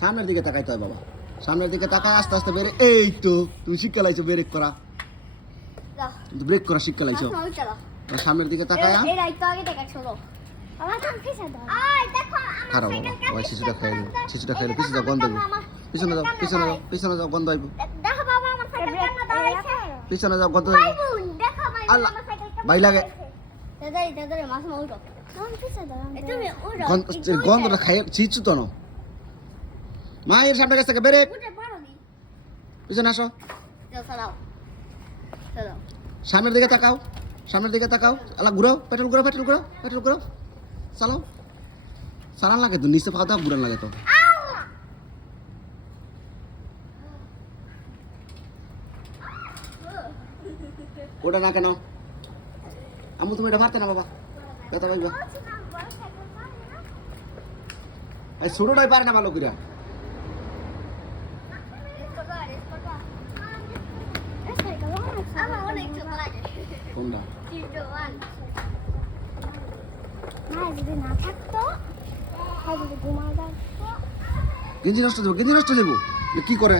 সামনের দিকে তাকাইতে হয় বাবা, সামনের দিকে তাকায় আস্তে আস্তে বেরে। এই তো তুমি শিক্ষা লাইছো ব্রেক করা, ব্রেক করা শিক্ষা লাইছো। সামনের দিকে তাকায় খারাপ বাবা, আবার শিশুটা খাই দেবো, শিশুটা খাই দেবো। পিছনে যাও, গন্ধ হইব। পিছনে যাও, পিছনে যাও, পিছনে যাও, গন্ধ হইব। পিছনে যাও, গন্ধ হইব। আল্লাহ ভাই লাগে গন্ধটা খাই ছিচু তো না। মায়ের সামনে কাছ থেকে বেরে পিছনে আসো, সামনের দিকে তাকাও, সামনের দিকে তাকাও। আল্লাহ ঘুরাও, পেট্রোল ঘুরাও, পেট্রোল ঘুরাও, পেট্রোল ঘুরাও, চালাও। চালান লাগে তো, নিচে পাওয়া দাও, ঘুরান লাগে তো। ওটা না কেন আমু, তুমি এটা পারতে না বাবা, ব্যথা পাইবা। এই ছোটটাই পারে না ভালো করে। কোনটা গেঞ্জি নষ্ট দেবো, গেঞ্জি নষ্ট দেবো কি করে?